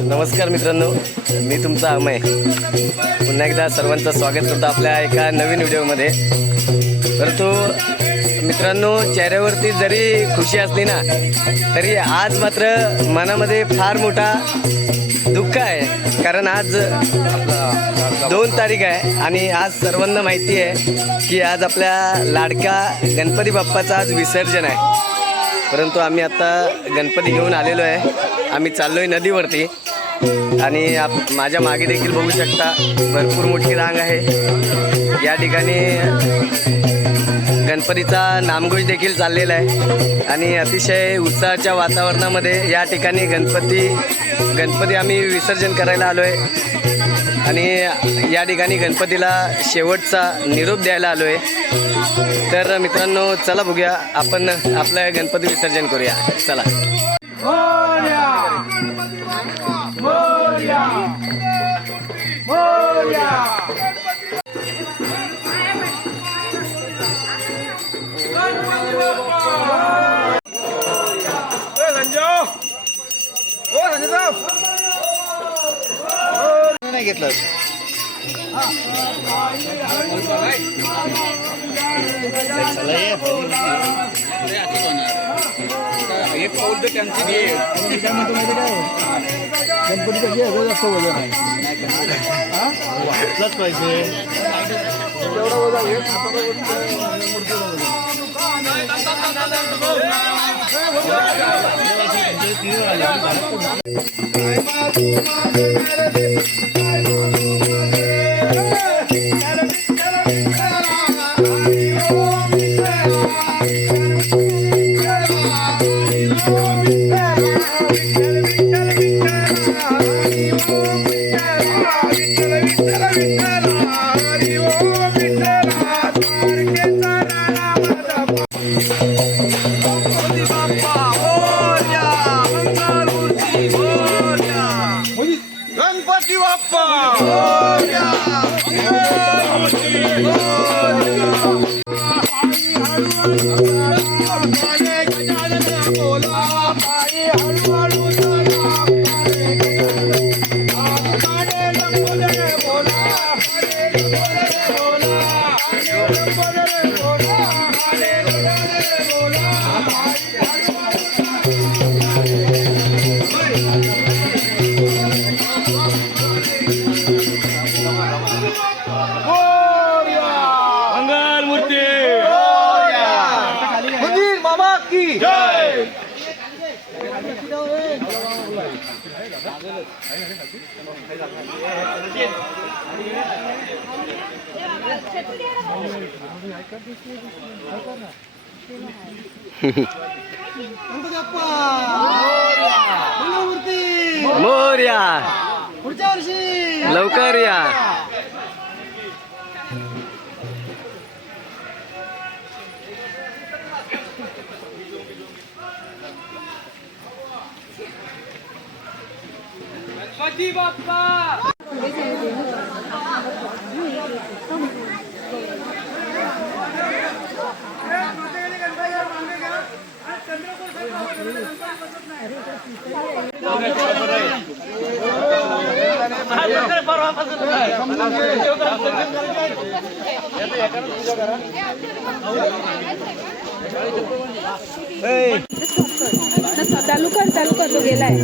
नमस्कार मित्रांनो मी तुमचा अमय पुन्हा एकदा सर्वांचं स्वागत करतो आपल्या एका नवीन व्हिडिओमध्ये. परंतु मित्रांनो चेहऱ्यावरती जरी खुशी असली ना तरी आज मात्र मनामध्ये फार मोठा दुःख आहे. कारण आज दोन तारीख आहे आणि आज सर्वांना माहिती आहे की आज आपल्या लाडका गणपती बाप्पाचं आज विसर्जन आहे. परंतु आम्ही आता गणपती घेऊन आलेलो आहे. आम्ही चाललो आहे नदीवरती. आणि आप माझ्या मागे देखील बघू शकता भरपूर मोठी रांग आहे. या ठिकाणी गणपतीचा नामघोष देखील चाललेला आहे. आणि अतिशय उत्साहाच्या वातावरणामध्ये या ठिकाणी गणपती गणपती आम्ही विसर्जन करायला आलो आहे आणि या ठिकाणी गणपतीला शेवटचा निरोप द्यायला आलो आहे तर मित्रांनो चला बघूया आपण आपलं गणपती विसर्जन करूया. चला. नाही घेतलं एक पाऊल तर त्यांची गणपतीचं जे रोज असतं वजन आहे पाहिजे तेवढं वजन I'm वजन गणपती बाप्पा मोर्या. पुढच्या वर्षी. लवकर या. गणपती बाप्पा चालू कर चालू कर तो गेलाय.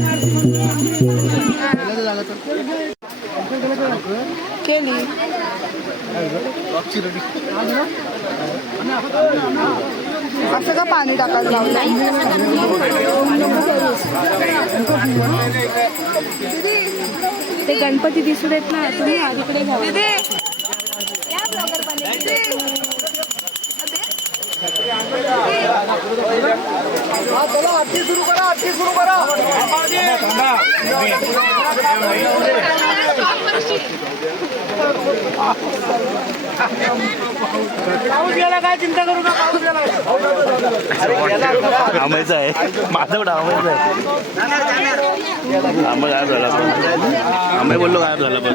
केली. असं का पाणी टाकायला लावलं ते गणपती दिसू देत ना तुम्ही अलीकडे घ्या. चला आरती सुरू करा आरती सुरू करा पाऊस गेला काय चिंता करू नका पाऊस गेला थांबायचं आहे. माझं थांबायचं आहे. आंबा गायब झाला पण. आंबे बोललो गायब झाला पण.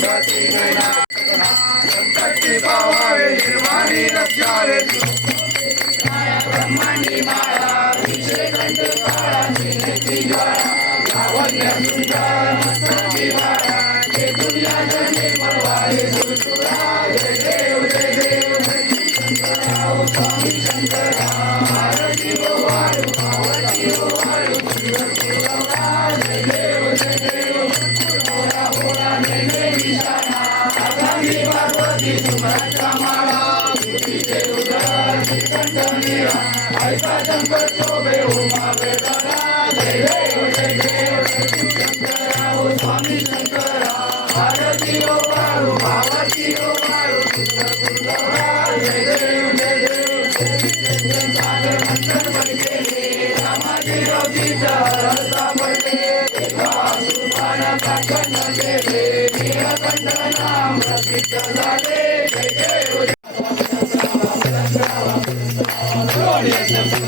संगती घेणार संकटी पावावे निर्माणी रक्षावे ब्रह्मांडी माळा विषय कंठ काळा श्रीनेती ज्वाळा लावण्य सुंदर मस्तकी माळा Hey, jai jai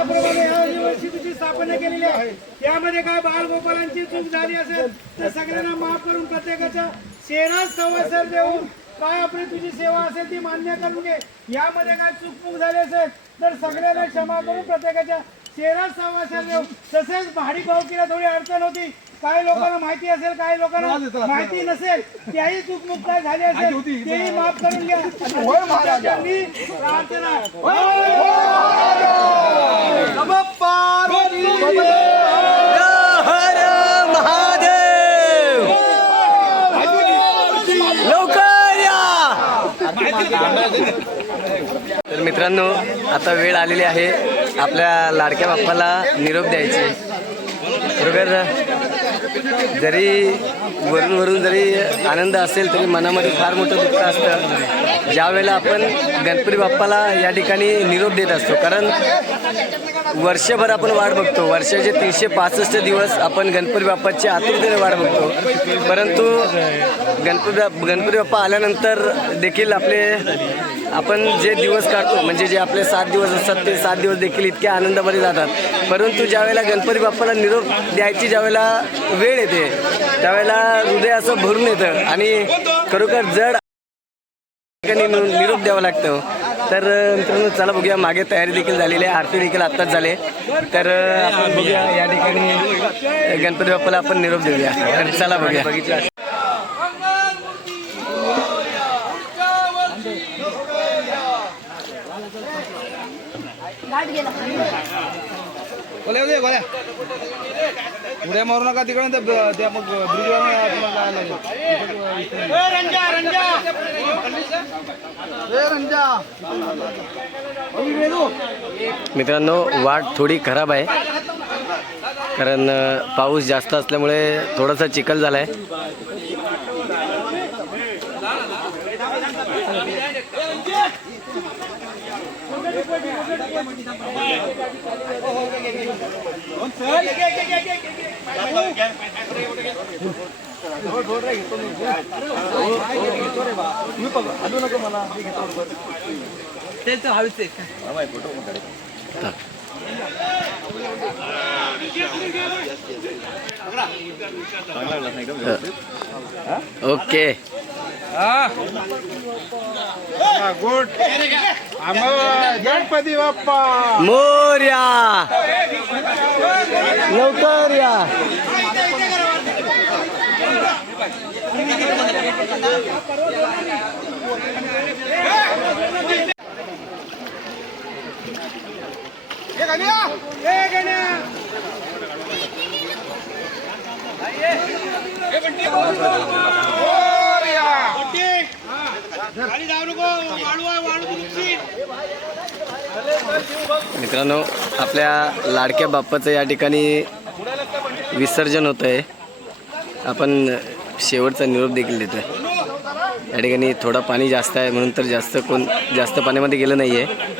युनिव्हर्सिटीची स्थापना केलेली आहे यामध्ये काय बालगोपालांची चूक झाली असेल तर सगळ्यांना माफ करून प्रत्येकाच्या शेरात सवसर देऊन काय आपली तुझी सेवा असेल ती मान्य करून घे यामध्ये काय चूक झाली असेल तर सगळ्यांना क्षमा करून प्रत्येकाच्या सवसर देऊ तसेच भाडी भावकीला थोडी अडचण होती. काही लोकांना माहिती असेल काही लोकांना माहिती नसेल त्याही चूकमुक काय झाली असेल तेही माफ करून घ्या. प्रार्थना. हर महादेव. लवकर या. तर मित्रांनो आता वेळ आलेली आहे. आपल्या लाडक्या बाप्पाला निरोप द्यायचे. बरोबर जरी वरून वरून जरी आनंद असेल तरी मनामध्ये फार मोठं दुःख असतं. ज्यावेळेला आपण गणपती बाप्पाला या ठिकाणी निरोप देत असतो कारण वर्षभर आपण वाट बघतो. वर्षाचे तीनशे पासष्ट दिवस आपण गणपती बाप्पाची आतुरतेने वाट बघतो. परंतु गणपती गणपती बाप्पा आल्यानंतर देखील आपले आपण जे दिवस काढतो म्हणजे जे आपले सात दिवस असतात ते सात दिवस देखील इतक्या आनंदामध्ये जातात. परंतु ज्यावेळेला गणपती बाप्पाला निरोप द्यायची ज्यावेळेला वेळ येते त्यावेळेला हृदय असं भरून येतं आणि खरोखर जड ठिकाणी निरोप द्यावा लागतो. तर मित्रांनो चला बघूया मागे तयारी देखील झालेली आहे आरती देखील आत्ताच झाले तर आपण बघूया या ठिकाणी गणपती बाप्पाला आपण निरोप देऊया. तर चला बघूया. गोल्या दे गोल्या. उड्या मारू नका तिकडे त्या- मग. मित्रांनो वाट थोडी खराब आहे. कारण पाऊस जास्त असल्यामुळे थोडासा चिखल झाला आहे ओके. हा. गुड. गणपती बाप्पा. मोर्या. लवकर या. ए गण्या. खाली जाऊ नको. वाळू आहे वाळू. तुमची मित्रांनो आपल्या लाडक्या बाप्पाचं या ठिकाणी विसर्जन होत आहे आपण शेवटचा निरोप देखील देतो आहे या ठिकाणी थोडं पाणी जास्त आहे म्हणून तर जास्त कोण जास्त पाण्यामध्ये गेलं नाही आहे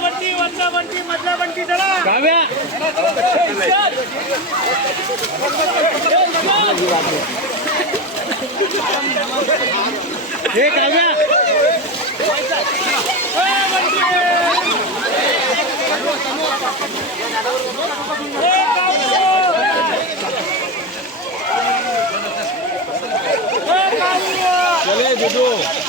बंटी वरचा बंटी हे काव्या चला ए, ど。